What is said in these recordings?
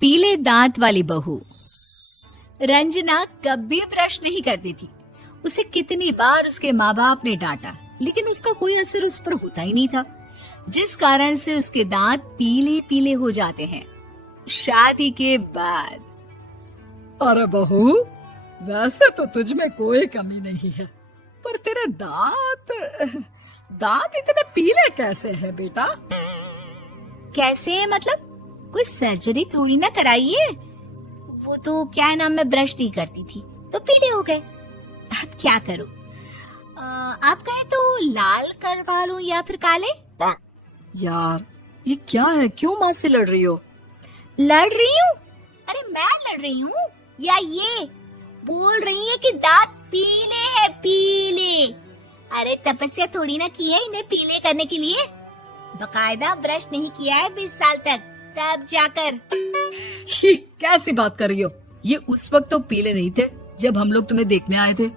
पीले दांत वाली बहू। रंजना कभी ब्रश नहीं करती थी। उसे कितनी बार उसके माँ बाप ने डांटा, लेकिन उसका कोई असर उस पर होता ही नहीं था, जिस कारण से उसके दांत पीले पीले हो जाते हैं। शादी के बाद अरे बहू, वैसे तो तुझ में कोई कमी नहीं है, पर तेरे दांत इतने पीले कैसे हैं बेटा? कैसे मतलब? कोई सर्जरी थोड़ी ना कराइए। वो तो क्या नाम, मैं ब्रश नहीं करती थी तो पीले हो गए। अब क्या करूं? आप कहें तो लाल करवा लूं या फिर काले? यार ये क्या है, क्यों माँ से लड़ रही हो? लड़ रही हूँ? अरे मैं लड़ रही हूँ या ये बोल रही है कि दांत पीले हैं, पीले। अरे तपस्या थोड़ी ना की है इन्हें पीले करने के लिए। बकायदा ब्रश नहीं किया है 20 साल तक, तब जाकर। छी, कैसी बात कर रही हो? ये उस वक्त तो पीले नहीं थे जब हम लोग तुम्हें देखने आए थे।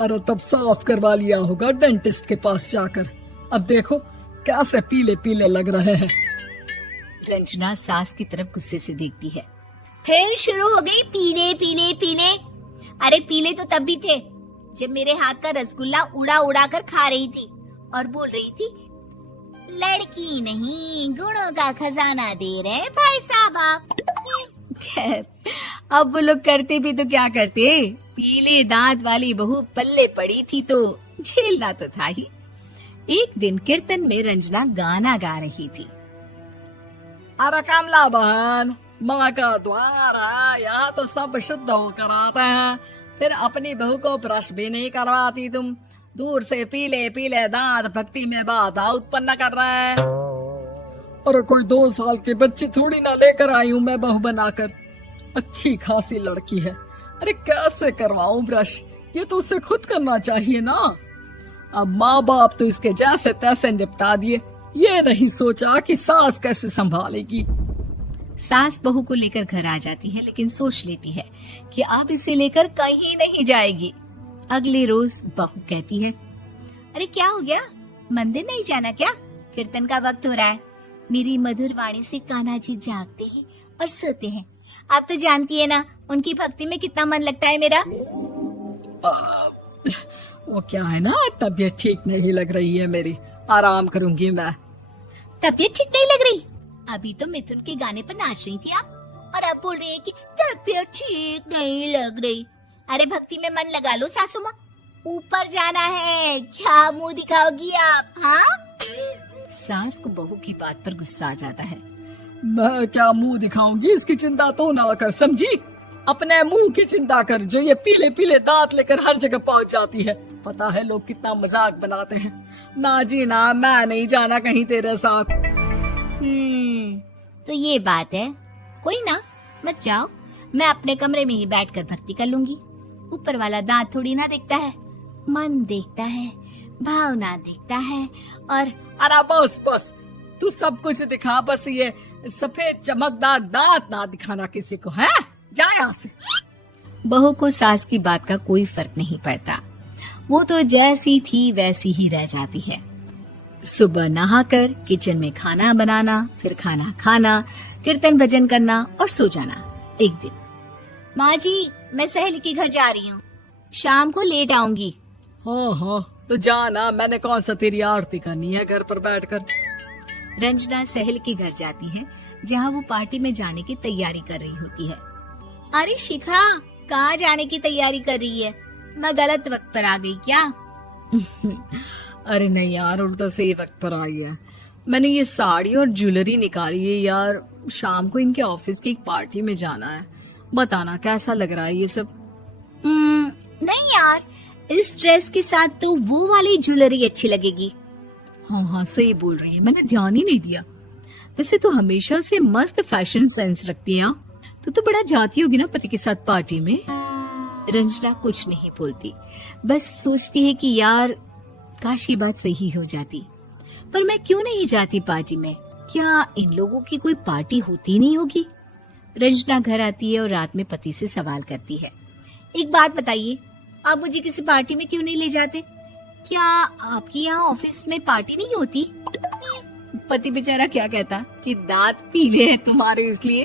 अरे तब साफ करवा लिया होगा डेंटिस्ट के पास जाकर। अब देखो कैसे पीले पीले लग रहे हैं। रंजना सास की तरफ गुस्से से देखती है। फिर शुरू हो गई पीले पीले पीले। अरे पीले तो तब भी थे जब मेरे हाथ का रसगुल्ला उड़ा उड़ा कर खा रही थी और बोल रही थी, लड़की नहीं गुणों का खजाना दे रहे भाई साहब आप। खैर, अब वो लोग करते भी तो क्या करते, पीले दांत वाली बहू पल्ले पड़ी थी तो झेलना तो था ही। एक दिन कीर्तन में रंजना गाना गा रही थी। अरे कमला बहन, माँ का द्वार है, यहाँ तो सब शुद्ध होकर आते हैं, फिर अपनी बहू को ब्रश भी नहीं करवाती तुम। दूर से पीले पीले दांत भक्ति में बाधा उत्पन्न कर रहे हैं। अरे कोई 2 साल की बच्ची थोड़ी ना लेकर आई हूँ मैं बहू बनाकर। अच्छी खासी लड़की है, अरे कैसे करवाऊं ब्रश? ये तो उसे खुद करना चाहिए ना। अब माँ बाप तो इसके जैसे तैसे निपटा दिए, ये नहीं सोचा कि सास कैसे संभालेगी। सास बहू को लेकर घर आ जाती है, लेकिन सोच लेती है कि अब इसे लेकर कहीं नहीं जाएगी। अगले रोज बहू कहती है, अरे क्या हो गया, मंदिर नहीं जाना क्या? कीर्तन का वक्त हो रहा है। मेरी मधुर वाणी से कान्हा जी जागते हैं और सोते हैं। आप तो जानती है ना उनकी भक्ति में कितना मन लगता है मेरा। वो क्या है ना, तबीयत ठीक नहीं लग रही है मेरी, आराम करूंगी मैं। तबीयत ठीक नहीं लग रही? अभी तो मिथुन के गाने पर नाच रही थी आप, और अब बोल रही है कि तबीयत ठीक नहीं लग रही। अरे भक्ति में मन लगा लो सासू माँ, ऊपर जाना है, क्या मुंह दिखाओगी आप? हाँ? सास को बहू की बात पर गुस्सा आ जाता है। मैं क्या मुंह दिखाऊंगी, इसकी चिंता तो ना कर, समझी? अपने मुंह की चिंता कर, जो ये पीले पीले दांत लेकर हर जगह पहुंच जाती है। पता है लोग कितना मजाक बनाते हैं। ना जी ना, मैं नहीं जाना कहीं तेरे साथ। तो ये बात है, कोई ना, मत जाओ, मैं अपने कमरे में ही बैठकर भक्ति कर लूंगी। ऊपर वाला दांत थोड़ी ना देखता है, मन देखता है, भावना देखता है। और अरे बस बस, तू सब कुछ दिखा, बस ये सफेद चमकदार दांत ना दिखाना किसी को, है? जा यहाँ से। बहू को सास की बात का कोई फर्क नहीं पड़ता, वो तो जैसी थी वैसी ही रह जाती है। सुबह नहाकर किचन में खाना बनाना, फिर खाना खाना, कीर्तन भजन करना और सो जाना। एक दिन, माँ जी मैं सहेली के घर जा रही हूँ, शाम को लेट आऊंगी। हाँ हाँ तो जाना, मैंने कौन सा तेरी आरती करनी है घर पर बैठकर। रंजना सहेली के घर जाती है, जहाँ वो पार्टी में जाने की तैयारी कर रही होती है। अरे शिखा, कहाँ जाने की तैयारी कर रही है? मैं गलत वक्त पर आ गई क्या? अरे नहीं यार, उल्टा सही वक्त पर आई है। मैंने ये साड़ी और ज्वेलरी निकाली है यार, शाम को इनके ऑफिस की एक पार्टी में जाना है। बताना कैसा लग रहा है ये सब? नहीं यार, इस ड्रेस के साथ तो वो वाली ज्वेलरी अच्छी लगेगी। हाँ हाँ सही बोल रही है, मैंने ध्यान ही नहीं दिया। वैसे तो हमेशा से मस्त फैशन सेंस रखती है। तो बड़ा जाती होगी ना पति के साथ पार्टी में। रंजना कुछ नहीं बोलती, बस सोचती है कि यार काश ये बात सही हो जाती, पर मैं क्यों नहीं जाती पार्टी में? क्या इन लोगों की कोई पार्टी होती नहीं होगी? रंजना घर आती है और रात में पति से सवाल करती है, एक बात बताइए, आप मुझे किसी पार्टी में क्यों नहीं ले जाते? क्या आपके यहाँ ऑफिस में पार्टी नहीं होती? पति बेचारा क्या कहता कि दांत पीले हैं तुम्हारे इसलिए।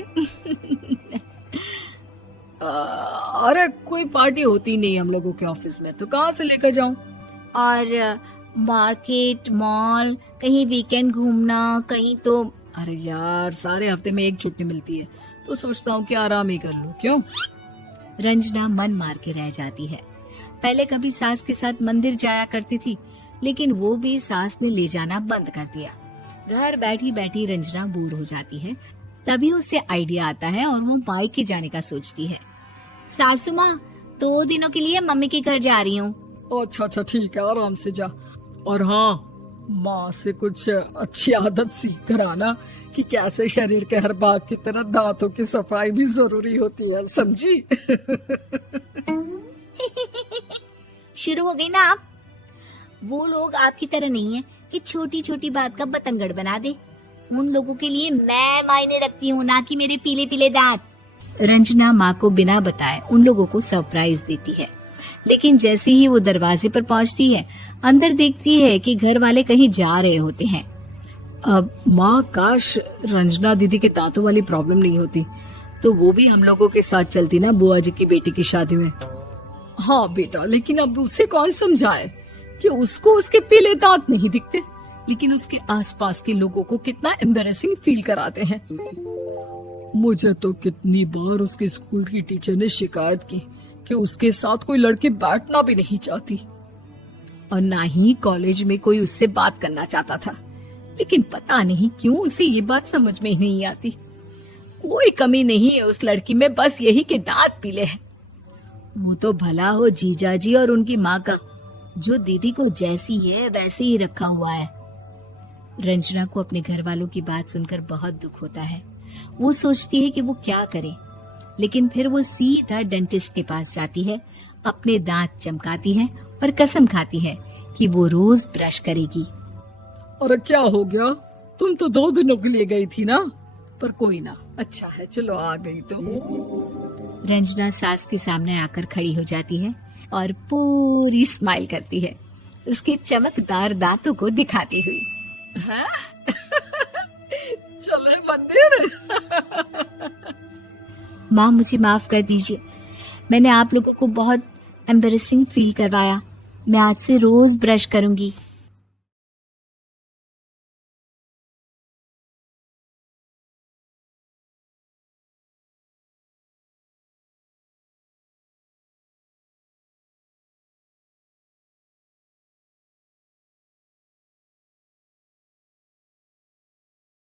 अरे कोई पार्टी होती नहीं हम लोगों के ऑफिस में, तो कहाँ से लेकर जाऊं? और मार्केट, मॉल, कहीं वीकेंड घूमना, कहीं तो। अरे यार, सारे हफ्ते में एक छुट्टी मिलती है, तो सोचता हूँ कि आराम ही कर लूं। क्यों? रंजना मन मार के रह जाती है। पहले कभी सास के साथ मंदिर जाया करती थी, लेकिन वो भी सास ने ले जाना बंद कर दिया। घर बैठी बैठी रंजना बोर हो जाती है। तभी उसे आइडिया आता है और वो मायके जाने का सोचती है। सासू माँ, 2 दिनों के लिए मम्मी के घर जा रही हूँ। अच्छा अच्छा ठीक है, आराम से जा। और हाँ, माँ से कुछ अच्छी आदत सीख कर आना कि कैसे शरीर के हर भाग की तरह दांतों की सफाई भी जरूरी होती है, समझी? शुरू हो गई ना आप। वो लोग आपकी तरह नहीं है कि छोटी छोटी बात का बतंगड़ बना दे। उन लोगों के लिए मैं मायने रखती हूँ, ना कि मेरे पीले पीले दांत। रंजना माँ को बिना बताए उन लोगों को सरप्राइज देती है, लेकिन जैसे ही वो दरवाजे पर पहुँचती है, अंदर देखती है कि घर वाले कहीं जा रहे होते हैं। अब माँ, काश रंजना दीदी के दांतों वाली प्रॉब्लम नहीं होती, तो वो भी हम लोगों के साथ चलती ना बुआ जी की बेटी की शादी में। हाँ बेटा, लेकिन अब उसे कौन समझाए कि उसको उसके पीले दांत नहीं दिखते, लेकिन उसके आसपास के लोगों को कितना एम्बैरेसिंग फील कराते हैं। मुझे तो कितनी बार उसके स्कूल की टीचर ने शिकायत की कि उसके साथ कोई लड़की बैठना भी नहीं चाहती, और ना ही कॉलेज में कोई उससे बात करना चाहता था। लेकिन पता नहीं क्यों उसे ये बात समझ में ही नहीं आती। कोई कमी नहीं है उस लड़की में, बस यही कि दांत पीले हैं। वो तो भला हो जीजा जी और उनकी माँ का, जो दीदी को जैसी है वैसे ही रखा हुआ है। रंजना को अपने घर वालों की बात सुनकर बहुत दुख होता है। वो सोचती है कि वो क्या करे, लेकिन फिर वो सीधा डेंटिस्ट के पास जाती है, अपने दांत चमकाती है और कसम खाती है कि वो रोज ब्रश करेगी। अरे क्या हो गया? तुम तो 2 दिनों के लिए गई थी ना, पर कोई ना, अच्छा है, चलो आ गई तो। रंजना सास के सामने आकर खड़ी हो जाती है और पूरी स्माइल करती है, उसके चमकदार दांतों को दिखाती हुई। हैं? चले मंदिर। माँ, मुझे माफ कर दीजिए, मैंने आप लोगों को बहुत एम्बैरेसिंग फील करवाया। मैं आज से रोज ब्रश करूंगी।